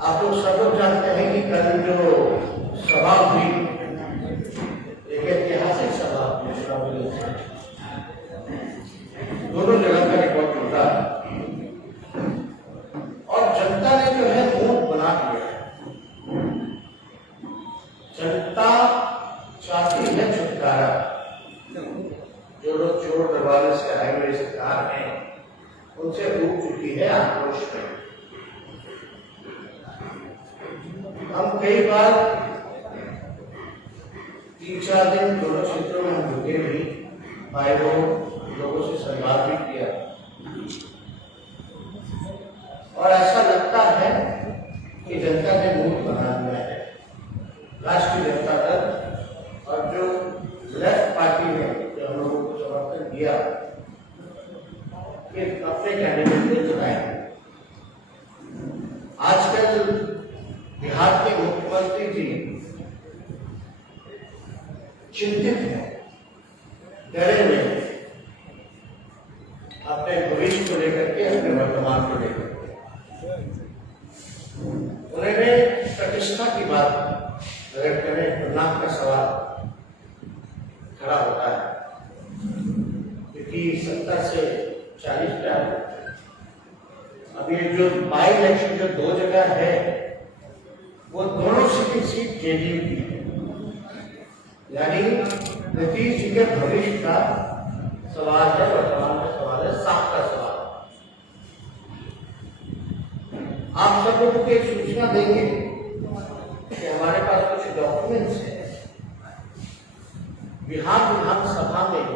आप लोग सब लोग जानते हैं कि कल जो सभा हुई, एक ऐतिहासिक सभा, दोनों जगह का रिकॉर्ड टूटा और जनता ने जो है मुंह बना दिया है। जनता चाहती है छुटकारा। जो लोग चोर दरबार से आए हुए सरकार हैं उनसे डूब चुकी है आक्रोश में। हम कई बार 3-4 दिन दोनों क्षेत्रों में हम रुके भी, भाई लोगों से संवाद भी किया और ऐसा लगता है कि जनता ने मूड बना दिया है। राष्ट्रीय जनता दल और जो लेफ्ट पार्टी ने जो हम लोगों को समर्थन दिया कि अपने कैंडिडेट को चुनाए। आजकल बिहार के मुख्यमंत्री जी चिंतित हैं, डरे हुए हैं अपने भविष्य को लेकर के, अपने वर्तमान को लेकर के। उन्होंने प्रतिष्ठा की बात अगर करें तो नाक का सवाल खड़ा होता है, क्योंकि 70 से 40 पे अब ये जो बाई इलेक्शन जो 2 जगह है वो दोनों सीट जेडीयू की है। यानी नीतीश जी के भविष्य का सवाल है, वर्तमान का सवाल है, साफ का सवाल। आप सब लोगों को एक सूचना देंगे कि हमारे पास कुछ डॉक्यूमेंट्स हैं। बिहार विधानसभा में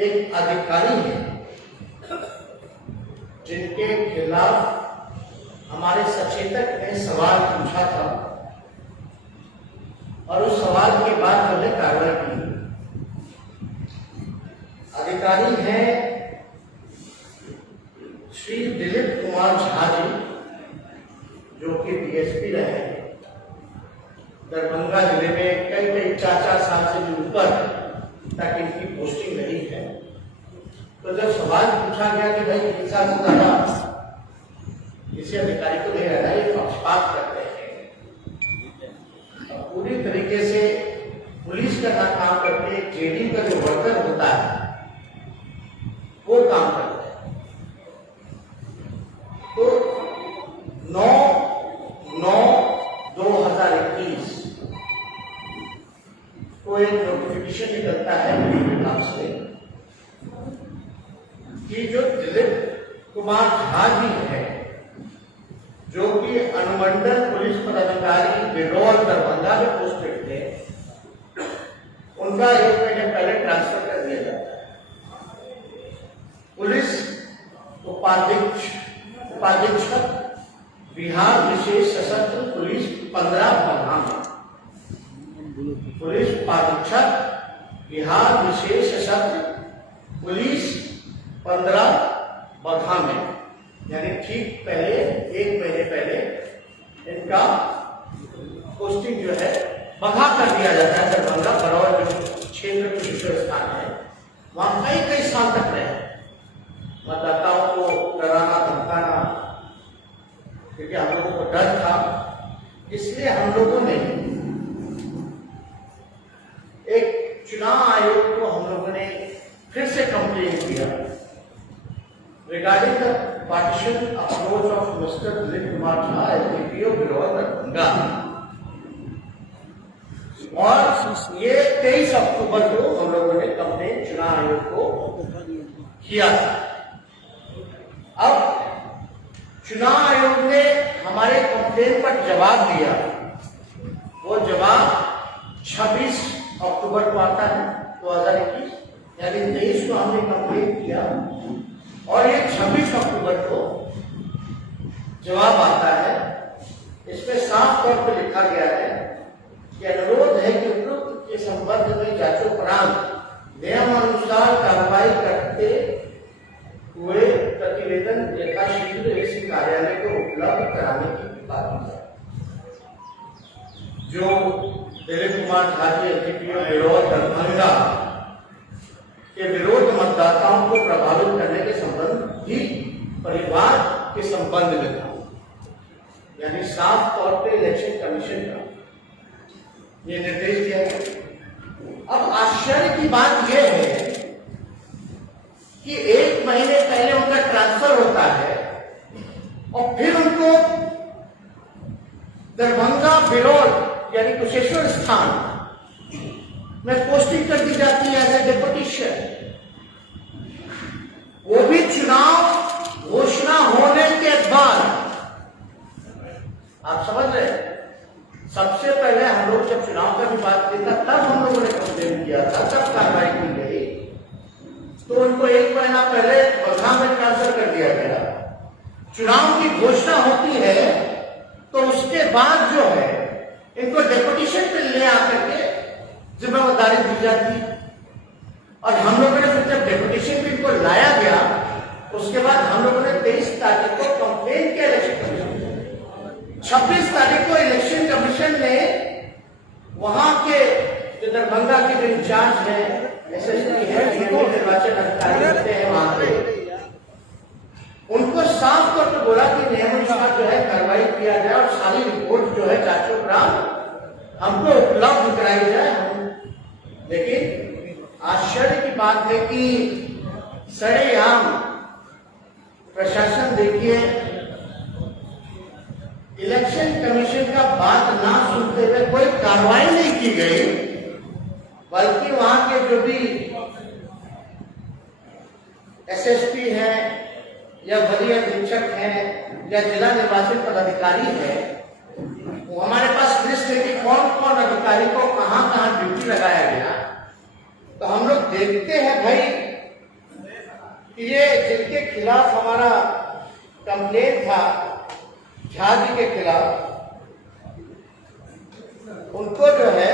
एक अधिकारी है जिनके खिलाफ हमारे सचेतक ने सवाल पूछा था और उस सवाल के बाद उन्होंने कार्रवाई की। अधिकारी हैं श्री दिलीप कुमार झा जी, जो कि डीएसपी रहे हैं दरभंगा जिले में कई 4 साल से भी ऊपर तक इनकी पोस्टिंग रही है। तो जब सवाल पूछा गया कि भाई 3 साल से ज्यादा किसी अधिकारी को नहीं रहना, ये पक्षपात करते हैं, पूरी तरीके से पुलिस का काम करके जेडीयू का जो वर्कर होता है वो काम करते हैं। तो 9/9/2021 को एक नोटिफिकेशन निकलता है विभाग से कि जो दिलीप कुमार झा जी है, जो कि अनुमंडल पुलिस पदाधिकारी बिरौल दरभंगा में पोस्टेड थे, उनका 1 महीने पहले ट्रांसफर कर दिया जाता है। पुलिस उपाधीक्षक बिहार विशेष सशस्त्र पुलिस 15 बगहा में, पुलिस उपाधीक्षक बिहार विशेष सशस्त्र पुलिस 15 बगहा में, यानी ठीक पहले 1 महीने पहले इनका पोस्टिंग जो है बगहा कर दिया जाता है। दरभंगा बरौल क्षेत्र के विशेष स्थान है, वहां कई साल तक रहे, मतदाताओं को डराना धमकाना, क्योंकि हम लोगों को डर था। इसलिए हम लोगों ने एक चुनाव आयोग को हम लोगों ने फिर से कंप्लेन किया regarding the partition approach of mister Dilip Kumar Jha SDPO Biraul Darbhanga. और ये 23 अक्टूबर को हम लोगों ने कंप्लेन चुनाव आयोग को किया था। अब चुनाव आयोग ने हमारे कंप्लेन पर जवाब दिया। वो जवाब 26 अक्टूबर को आता है 2021, यानी 23 को हमने कंप्लेन किया और ये 26 अक्टूबर को जवाब आता है। इसमें साफ तौर पर लिखा गया है कि अनुरोध है कि उपरोक्त के संबंध में जांचोपरांत नियमानुसार कार्रवाई करते हुए प्रतिवेदन यथाशीघ्र इसी कार्यालय को उपलब्ध कराने की कृपा की जाए। जो दिलीप कुमार झा जी एसडीपीओ बिरौल दरभंगा के विरोध मतदाताओं को प्रभावित करने के संबंध ही परिवार के संबंध में था। यानी साफ तौर पे इलेक्शन कमीशन का ये निर्देश दिया गया। अब आश्चर्य की बात यह है कि 1 महीने पहले उनका ट्रांसफर होता है और फिर उनको दरभंगा बिरौल यानी कुशेश्वर स्थान में पोस्टिंग कर दी जाती है एज ए डेपुटेशन, वो भी चुनाव घोषणा होने के बाद। आप समझ रहे हैं, सबसे पहले हम लोग जब चुनाव का भी बात की था तब हम लोगों ने कंप्लेन किया था, तब कार्रवाई की गई, तो उनको 1 महीना पहले बगहा में ट्रांसफर कर दिया गया। चुनाव की घोषणा होती है तो उसके बाद जो है इनको डेपुटेशन पे ले आकर के जिम्मेदारी दी जाती। और हम लोगों ने फिर जब डेपुटेशन पे इनको लाया गया उसके बाद हम लोगों ने 23 तारीख को कंप्लेन किया इलेक्शन कमीशन। 26 तारीख को इलेक्शन कमीशन ने वहां के जो दरभंगा के जो इंचार्ज है, एसएसपी है, निर्वाचन अधिकारी होते हैं वहां पे, उनको साफ तौर पर बोला कि नियमानुसार जो है कार्रवाई किया जाए और सारी रिपोर्ट जो है जांचोग्राम हमको उपलब्ध कराई जाए। लेकिन आश्चर्य की बात है कि सरेआम प्रशासन देखिए इलेक्शन कमीशन का बात ना सुनते हुए कोई कार्रवाई नहीं की गई, बल्कि वहां के जो भी एसएसपी है या वरीय अधीक्षक है या जिला निर्वाचन पदाधिकारी है, वो हमारे पास लिस्ट है कि कौन कौन अधिकारी को कहां कहां ड्यूटी लगाया गया। तो हम लोग देखते हैं भाई कि ये जिनके खिलाफ हमारा कंप्लेन था झा जी के खिलाफ, उनको जो है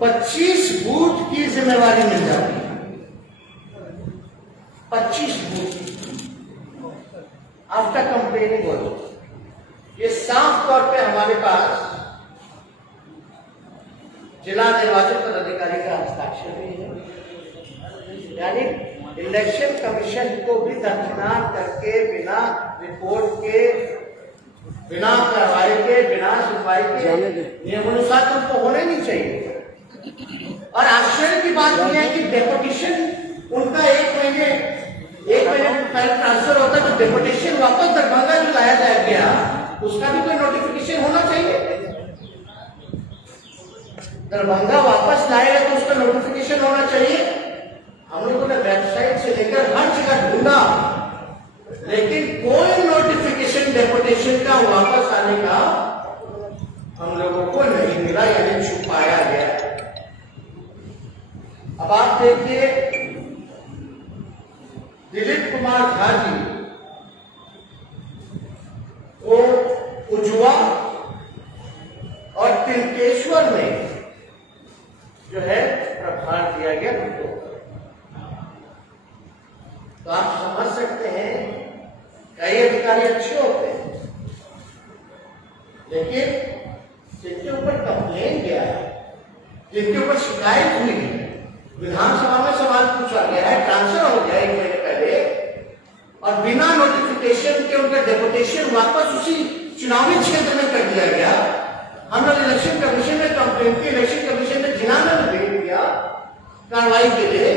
25 बूथ की जिम्मेवारी मिल जाती है। 25 बूथ आफ्टर कंप्लेनिंग हो, ये साफ तौर पे हमारे पास जिला निर्वाचन पदाधिकारी का हस्ताक्षर भी है। यानी इलेक्शन कमीशन को भी दरकिनार करके बिना रिपोर्ट के, बिना कार्रवाई के, बिना सुनवाई के नियमानुसार तो होने नहीं चाहिए। और आश्चर्य की बात यह है कि डेपुटेशन उनका 1 महीने पहले ट्रांसफर होता है, तो डेपुटेशन वापस दरभंगा जो लाया गया उसका भी कोई नोटिफिकेशन होना चाहिए। दरभंगा वापस लाएगा तो उसका नोटिफिकेशन होना चाहिए। हम लोगों ने वेबसाइट से लेकर हर जगह ढूंढा, लेकिन कोई नोटिफिकेशन डेपुटेशन का वापस आने का हम लोगों को नहीं मिला, यानी छुपाया गया। अब आप देखिए दिलीप कुमार झा जी को उज्वा और तिलकेश्वर में जो है प्रभार दिया गया उनको। तो आप समझ सकते हैं कई अधिकारी अच्छे होते हैं, लेकिन जिनके ऊपर कंप्लेन गया है, जिनके ऊपर शिकायत हुई है, विधानसभा में सवाल पूछा गया है, ट्रांसफर हो गया 1 महीने पहले, और बिना नोटिफिकेशन के उनका डेपुटेशन वापस उसी चुनावी क्षेत्र में कर दिया गया। हम लोग इलेक्शन कमीशन में कंप्लेन की, इलेक्शन कमीशन ने जिला में भेज दिया कार्रवाई के लिए,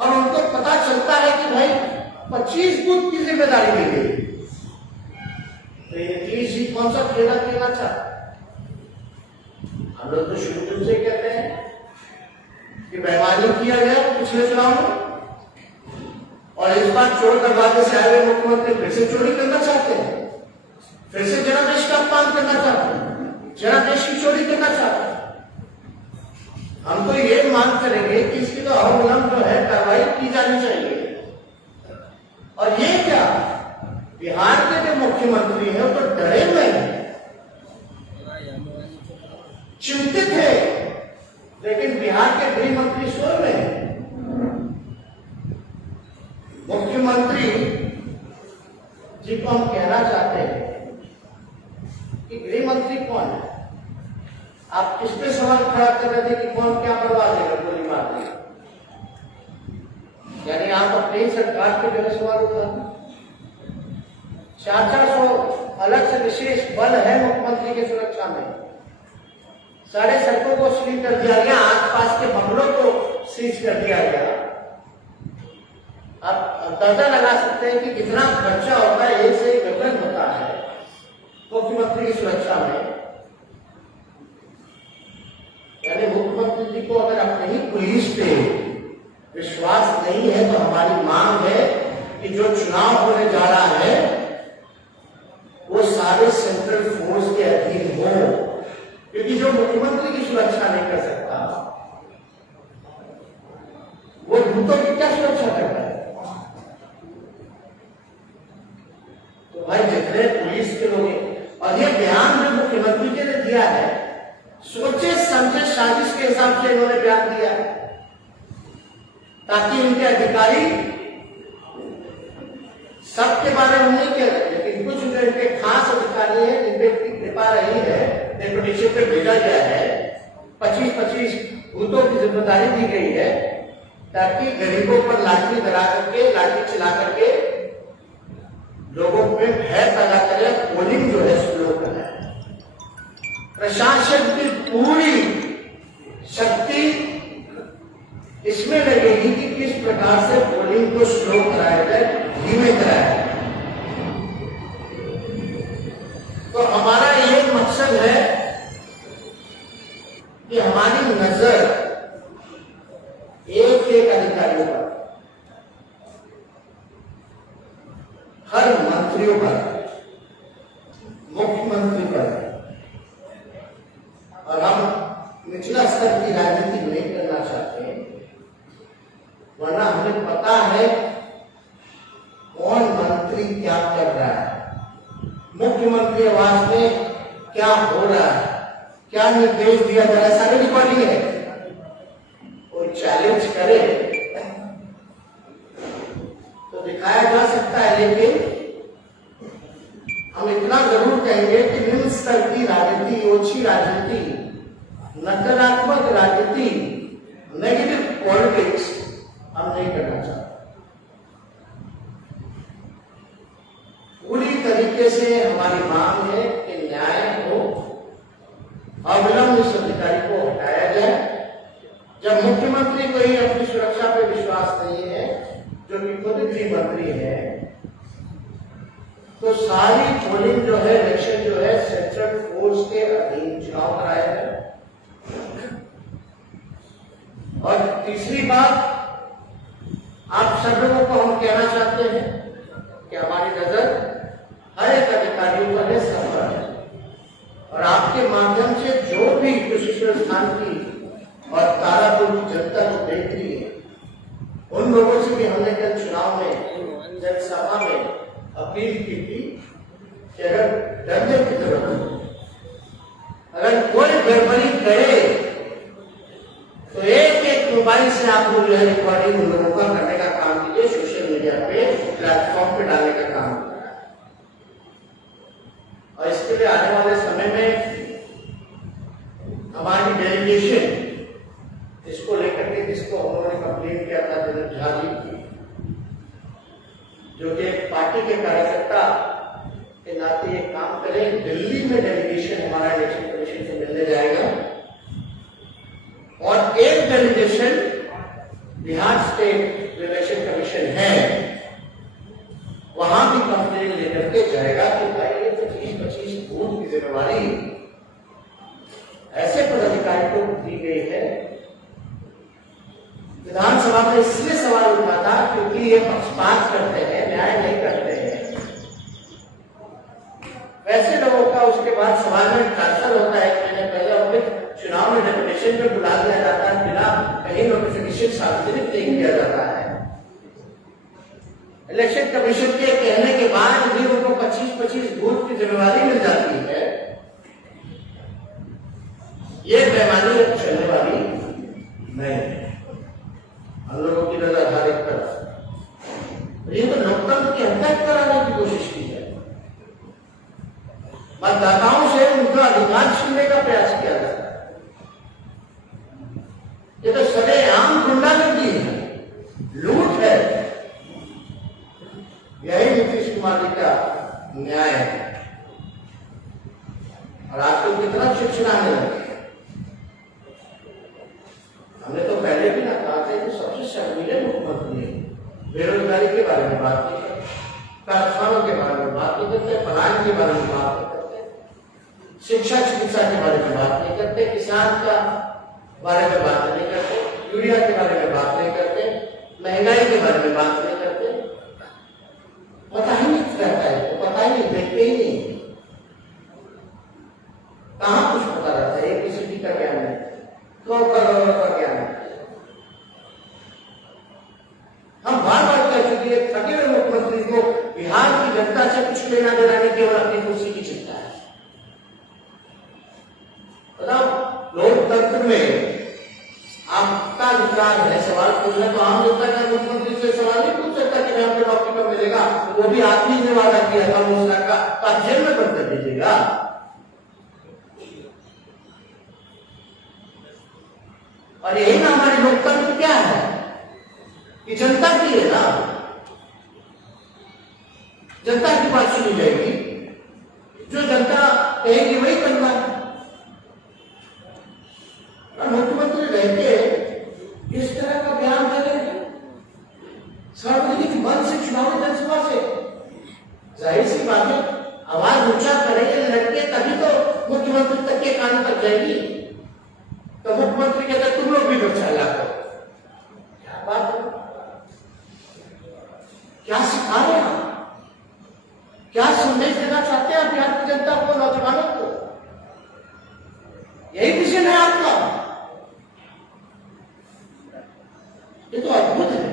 और उनको पता चलता है कि भाई 25 बूथ की जिम्मेदारी दी गई। तो ये 30 कौन सा खेला था? हम लोग तो शुरू से कहते हैं कि बेईमानी किया गया पिछले चुनाव में, और इस बार चोर दरवाजे से आए हुए मुख्यमंत्री फिर से चोरी करना चाहते हैं, फिर से जनादेश का अपमान करना चाहते हैं, जनादेश की चोरी करना चाहते हैं। हम तो ये मांग करेंगे कि इसकी तो अवलंब जो है कार्रवाई की जानी चाहिए। और ये क्या, बिहार के जो मुख्यमंत्री है वो तो डरे हुए हैं, चिंतित है, लेकिन बिहार के गृह मंत्री सो रहे हैं। मुख्यमंत्री जी को हम कहना चाहते हैं कि गृह मंत्री कौन है? आप किस पे सवाल खड़ा कर रहे थे कि कौन क्या करवा देगा, गोली मार देगा? यानी आप अपनी सरकार पे जो सवाल उठा, 400 अलग से विशेष बल है मुख्यमंत्री की सुरक्षा में। सारे सड़कों को सील कर दिया गया, आसपास के बंगलों को सीज कर दिया गया। आप अंदाजा लगा सकते हैं कि कितना खर्चा होता है, एक से एक गठन होता है मुख्यमंत्री की सुरक्षा में। यानी मुख्यमंत्री जी को अगर अपने ही पुलिस पे विश्वास नहीं है तो हमारी मांग है कि जो चुनाव होने जा रहा है वो सारे सेंट्रल फोर्स के अधीन हो, क्योंकि जो मुख्यमंत्री की सुरक्षा नहीं कर सकता वो दूतों की क्या सुरक्षा करता है। तो भाई जितने पुलिस के लोग, और ये बयान जो मुख्यमंत्री जी ने दिया है सोचे समझे साजिश के हिसाब से इन्होंने बयान दिया है, ताकि उनके अधिकारी सबके बारे में नहीं कह रहे, लेकिन कुछ जो इनके खास अधिकारी हैं जिनपे कृपा रही है, डेपुटेशन पे भेजा गया है, 25-25 भूतों की जिम्मेदारी दी गई है, ताकि गरीबों पर लाठी डरा करके, लाठी चला करके लोगों में भय पैदा करे, पोलिंग जो है स्लो करें। प्रशासन की पूरी शक्ति इसमें लगेगी कि किस प्रकार से पोलिंग को स्लो कराया जाए, धीमे कराया जाए। तो हमारा ये मकसद है कि हमारी नजर एक एक अधिकारियों पर, हर मंत्रियों पर, मुख्यमंत्री पर, और हम निचला स्तर की राजनीति नहीं करना चाहते हैं, वरना हमें पता है कौन मंत्री क्या कर रहा है, मुख्यमंत्री आवास में क्या हो रहा है, क्या निर्देश दिया जा रहा है, सारी रिकॉर्डिंग है। कोई चैलेंज करे तो दिखाया जा सकता है, लेकिन हम इतना जरूर कहेंगे कि निम्न स्तर की राजनीति, ओछी राजनीति, नकारात्मक राजनीति, नेगेटिव पॉलिटिक्स हम नहीं करना चाहते। पूरी तरीके से हमारी मांग है कि न्याय हो, अविलंब इस अधिकारी को हटाया जाए। जब मुख्यमंत्री को ही अपनी सुरक्षा पे विश्वास नहीं है, जो कि खुद गृह मंत्री है, तो सारी पोलिंग जो है, इलेक्शन जो है, सेंट्रल फोर्स के अधीन चुनाव कराया जाए। और तीसरी बात, आप सब लोगों को हम कहना चाहते हैं कि हमारी नजर हर एक अधिकारियों पर है, सब पर है, और आपके माध्यम से जो भी कुशेश्वर स्थान की और तारापुर की जनता जो देख रही है, उन लोगों से भी हमने कल चुनाव में, जनसभा में अपील की थी कि अगर डरने की जरूरत हो, अगर कोई गड़बड़ी करे तो एक एक मोबाइल से आप लोग जो है रिकॉर्डिंग उन लोगों का करने का काम कीजिए, सोशल मीडिया पे, प्लेटफॉर्म पे डालने का काम कीजिए। और इसके लिए आने वाले समय में हमारी डेलीगेशन इसको लेकर के, जिसको हम लोगों ने कंप्लेन किया था जनरल झा जी की, जो कि पार्टी के कार्यकर्ता के नाते ये काम करें, दिल्ली में डेलीगेशन हमारा इलेक्शन कमीशन से मिलने जाएगा, और एक delegation Bihar state election commission है, वहां भी कंप्लेन लेकर के जाएगा कि भाई ये 25-25 बूथ की जिम्मेवारी ऐसे पदाधिकारी को दी गई है। विधानसभा में इसलिए सवाल उठा था क्योंकि ये पक्षपात करते हैं, न्याय नहीं करते हैं। वैसे लोगों का उसके बाद सवाल में ट्रांसफर होता है, मैंने पहले अपने चुनाव में डेपुटेशन पे बुला दिया जाता है, बिना कहीं नोटिफिकेशन सार्वजनिक नहीं किया जाता है। इलेक्शन कमीशन के कहने के बाद भी उनको 25-25 बूथ की जिम्मेवारी मिल जाती है। ये बेईमानी चलने वाली नहीं है, हम लोगों की नजर हर एक तरफ। ये तो लोकतंत्र की हत्या कराने की कोशिश की है, मतदाताओं से उनका अधिकार छीनने का प्रयास किया जाता है। ये तो सरेआम गुंडागर्दी है, लूट है। यही नीतीश कुमार जी का न्याय है। और आजकल कितना शिक्षण आने लगे। हमने तो पहले भी ना कहा था कि सबसे शर्मीले मुख्यमंत्री है। बेरोजगारी के बारे में बात नहीं करते, कारखानों के बारे में बात नहीं करते, पलायन के बारे में बात नहीं करते, शिक्षा चिकित्सा के बारे में बात नहीं करते, किसान का बारे में बात नहीं करते, यूरिया के बारे में बात नहीं करते, महंगाई के बारे में बात नहीं करते। पता ही नहीं रहता है, तो पता ही नहीं, देखते ही नहीं, कहाँ कुछ पता रहता है। एबीसीडी का ज्ञान है, करोड़ का ज्ञान है। हम बार बार कह चुके हैं, थके हुए मुख्यमंत्री को बिहार की जनता से कुछ लेना देना नहीं, केवल अपनी कुर्सी की चिंता है। बताओ, लोकतंत्र में आपका अधिकार है सवाल पूछना, तो आम जनता का मुख्यमंत्री से सवाल नहीं पूछ सकता कि मैं आपको नौकरी कब मिलेगा। वो भी आप ही ने वादा किया था मोसरा का, जेल में बंद कर दीजिएगा। और यही ना हमारी लोकतंत्र क्या है कि जनता की है ना, जनता की बात सुनी जाएगी, जो जनता कहेगी वही करना है। और मुख्यमंत्री रहते इस तरह का बयान दे रहे हैं सार्वजनिक मन से, चुनावी जनसभा से, जाहिर सी बात है आवाज ऊंचा करेंगे लड़के तभी तो मुख्यमंत्री तक के कान तक जाएगी। तो मुख्यमंत्री कहते तुम लोग भी बचा लाओ, क्या बात है, क्या सिखा रहे हैं आप, क्या संदेश देना चाहते हैं बिहार की जनता को, नौजवानों को? यही विजन है आपका? ये तो अद्भुत है।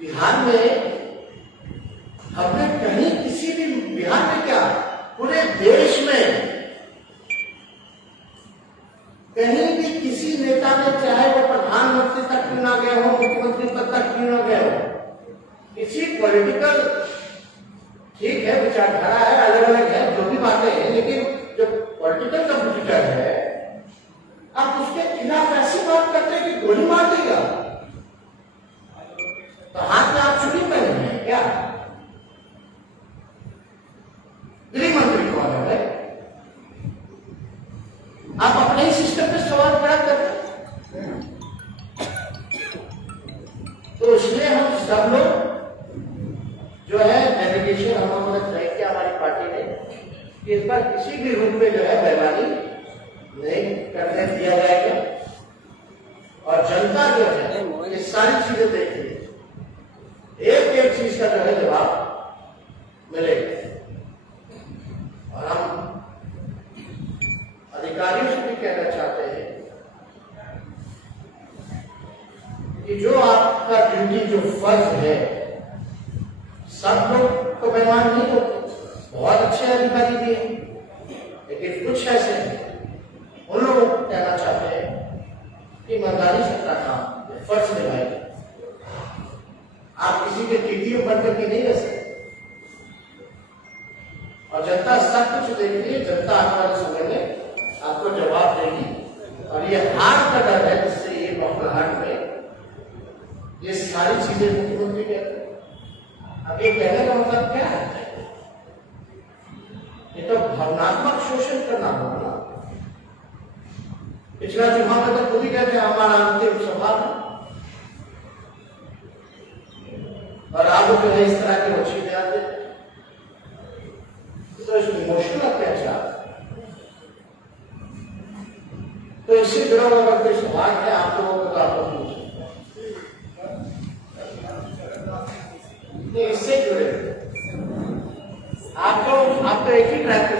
बिहार में हमने कहीं किसी भी, बिहार में क्या पूरे देश में कहीं भी किसी नेता ने, चाहे वो प्रधानमंत्री तक क्यों ना गए हो, मुख्यमंत्री पद तक क्यों ना गए हो, किसी पॉलिटिकल, ठीक है विचारधारा है, अलग अलग है, जो भी बातें हैं, लेकिन जो पॉलिटिकल कंपटीटर है आप उसके खिलाफ ऐसी बात करते हैं कि गोली मार देगा। तो हाथ में आप छुट्टी पहने हैं क्या? गृह मंत्री कौन है भाई? आप अपने ही सिस्टम पे सवाल खड़ा करते हैं। तो इसलिए हम सब लोग जो है डेलीगेशन हमने तय किया हमारी पार्टी ने, इस बार किसी भी रूप में जो है बेईमानी नहीं करने दिया जाएगा। और जनता जो है ये सारी चीजें देखिए, एक एक चीज का जो है जवाब मिलेगा। और हम अधिकारियों से भी कहना चाहते हैं कि जो आपका ड्यूटी, जो फर्ज है, सब लोग तो बेईमान नहीं होते, बहुत अच्छे अधिकारी भी हैं, लेकिन कुछ ऐसे हैं, उन लोगों को कहना चाहते हैं कि ईमानदारी से अपना काम फर्ज निभाइए। आप किसी के टीटीओ बनकर के नहीं रह सकते। और जनता सब कुछ देख रही है, जनता आने वाले समय में आपको जवाब देगी। और ये हार का डर है जिससे ये बौखलाहट में ये सारी चीजें मुख्यमंत्री कहते हैं। अब ये कहने का मतलब क्या है? ये तो भावनात्मक शोषण करना होगा ना। पिछला चुनाव में तो खुद ही कहते हैं हमारा अंतिम सभा था, और आप जो है इस तरह की मछली दे आते, तो इमोशनल अत्याचार। तो इससे जुड़ा हुआ अगर कोई सवाल है आप लोगों को, तो आप लोग पूछ सकते हैं। इससे जुड़े आप तो एक ही ट्रैक पे